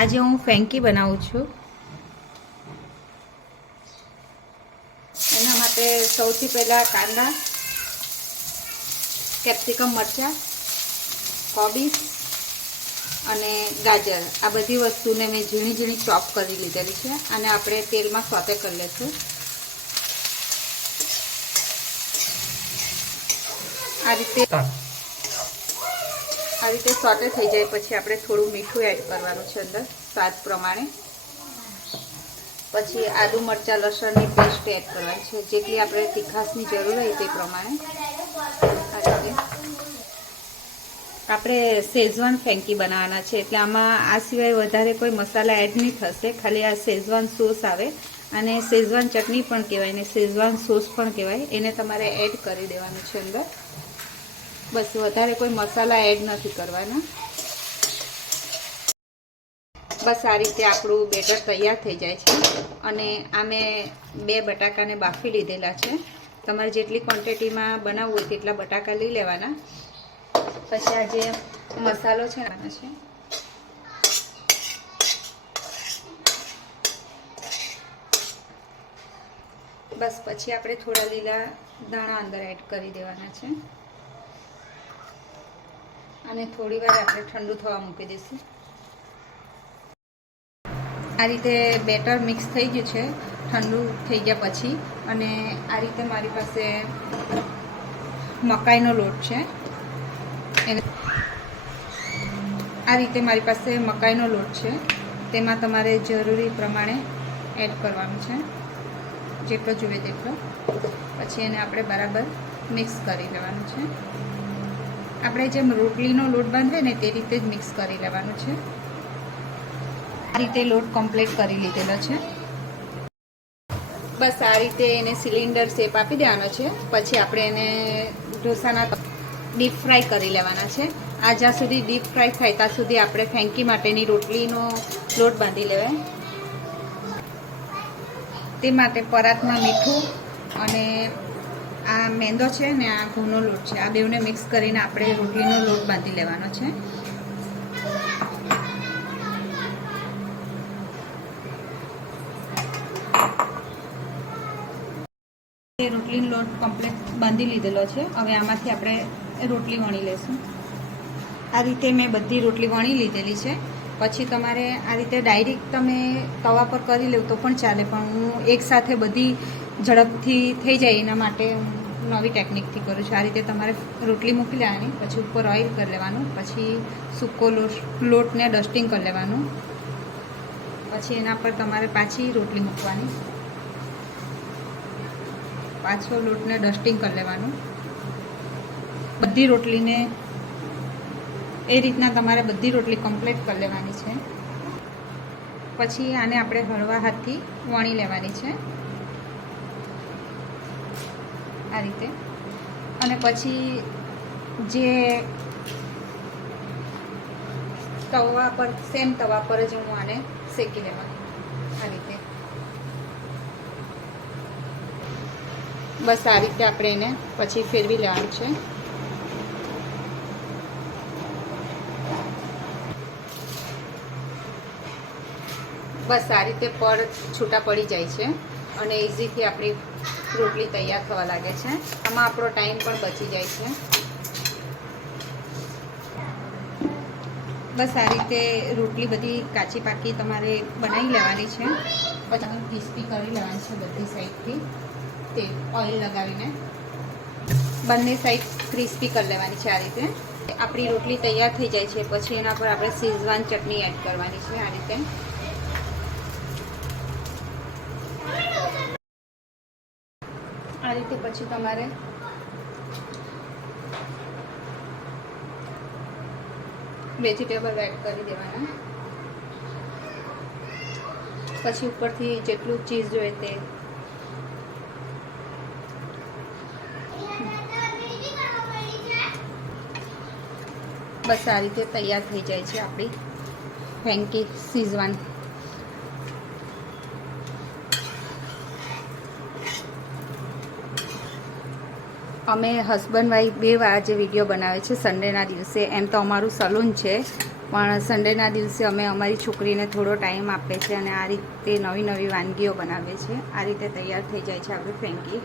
આજે હું ફેંકી બનાવું છું. એના માટે સૌથી પહેલાં કાંદા, કેપ્સિકમ, મરચાં, કોબીજ અને ગાજર આ બધી વસ્તુને મેં ઝીણી ઝીણી ચોપ કરી લીધેલી છે અને આપણે તેલમાં સોતે કરી લઈશું. આ રીતે સોતે થઈ જાય પછી આપણે થોડું મીઠું એડ કરવાનું છે અંદર સ્વાદ પ્રમાણે. પછી આદુ મરચાં લસણની પેસ્ટ એડ કરવાની છે, જેટલી આપણે તીખાશની જરૂર હોય તે પ્રમાણે. આ રીતે આપણે શેઝવાન ફેંકી બનાવવાના છે, એટલે આમાં આ સિવાય વધારે કોઈ મસાલા એડ નહીં થશે. ખાલી આ શેઝવાન સોસ આવે અને શેઝવાન ચટણી પણ કહેવાય ને શેઝવાન સોસ પણ કહેવાય, એને તમારે એડ કરી દેવાનું છે અંદર. બસ વધારે કોઈ મસાલા એડ નથી કરવાના. બસ આ રીતે આપણું બેટર તૈયાર થઈ જાય છે અને આ મેં 2 બટાકાને બાફી લીધેલા છે. તમારે જેટલી ક્વોન્ટિટીમાં બનાવવું હોય તેટલા બટાકા લઈ લેવાના. પછી આ જે મસાલો છે આનો છે. બસ પછી આપણે થોડા લીલા દાણા અંદર એડ કરી દેવાના છે અને થોડી વાર આપણે ઠંડુ થવા મૂકી દઈશું. આ રીતે બેટર મિક્સ થઈ ગયું છે ઠંડુ થઈ ગયા પછી. અને આ રીતે મારી પાસે મકાઈનો લોટ છે. આ રીતે મારી પાસે મકાઈનો લોટ છે, તેમાં તમારે જરૂરી પ્રમાણે એડ કરવાનું છે, જેટલો જોઈએ તેટલો. પછી એને આપણે બરાબર મિક્સ કરી લેવાનું છે. આપણે જેમ રોટલીનો લોટ બાંધીએ ને તે રીતે જ મિક્સ કરી લેવાનું છે. આ રીતે લોટ કમ્પ્લીટ કરી લીધેલો છે. બસ આ રીતે એને સિલિન્ડર શેપ આપી દેવાનો છે. પછી આપણે એને ઢોસાના ડીપ ફ્રાય કરી લેવાના છે. આ જ્યાં સુધી ડીપ ફ્રાય થાય ત્યાં સુધી આપણે ફેંકી માટેની રોટલીનો લોટ બાંધી લેવાય. તે માટે પરાતમાં મીઠું અને આ મેંદો છે ને આ ઘઉંનો લોટ છે, આ બેવને મિક્સ કરીને આપણે રોટલીનો લોટ બાંધી લેવાનો છે. રોટલીનો લોટ કમ્પ્લીટ બાંધી લીધેલો છે. હવે આમાંથી આપણે રોટલી વણી લઈશું. આ રીતે મેં બધી રોટલી વણી લીધેલી છે. પછી તમારે આ રીતે ડાયરેક્ટ તમે તવા પર કરી લો તો પણ ચાલે, પણ હું એકસાથે બધી ઝડપથી થઈ જાય એના માટે નવી ટેકનિકથી કરું છું. આ રીતે તમારે રોટલી મૂકી લેવાની, પછી ઉપર ઓઇલ કરી લેવાનું, પછી સૂકો લોટને ડસ્ટિંગ કરી લેવાનું, પછી એના પર તમારે પાછી રોટલી મૂકવાની, પાછો લોટને ડસ્ટિંગ કરી લેવાનું. બધી રોટલીને એ રીતના તમારે બધી રોટલી કમ્પ્લીટ કરી લેવાની છે. પછી આને આપણે હળવા હાથથી વણી લેવાની છે આ રીતે. અને પછી જે તવા પર સેમ તવા પર જ હું આને શેકી લેવાની આ રીતે. બસ આ રીતે આપણે એને પછી ફેરવી લેવાનું છે. બસ આ રીતે પડ છૂટા પડી જાય છે અને ઇઝીથી આપણી રોટલી તૈયાર થવા લાગે છે. આમાં આપણો ટાઈમ પણ બચી જાય છે. બસ આ રીતે રોટલી બધી કાચી પાકી તમારે બનાવી લેવાની છે. પછી ક્રિસ્પી કરી લેવાની છે બધી સાઈડથી તે ઓઇલ લગાવીને. બંને સાઈડ ક્રિસ્પી કરી લેવાની છે આ રીતે. આપણી રોટલી તૈયાર થઈ જાય છે પછી એના પર આપણે શેઝવાન ચટણી એડ કરવાની છે આ રીતે. આ રીતે પછી તમારે વેજીટેબલ એડ કરી દેવાના. પછી ઉપરથી જેટલું ચીઝ જોઈએ તે. બસ આ રીતે તૈયાર થઈ જાય છે આપણી ફેંકી શેઝવાન. અમે હસબન્ડ વાઈફ બે વાર જે વિડીયો બનાવે છે સન્ડેના દિવસે. એમ તો અમારું સલૂન છે પણ સન્ડેના દિવસે અમે અમારી છોકરીને થોડો ટાઈમ આપીએ છીએ અને આ રીતે નવી નવી વાનગીઓ બનાવીએ છીએ. આ રીતે તૈયાર થઈ જાય છે આપણે ફ્રેન્કી.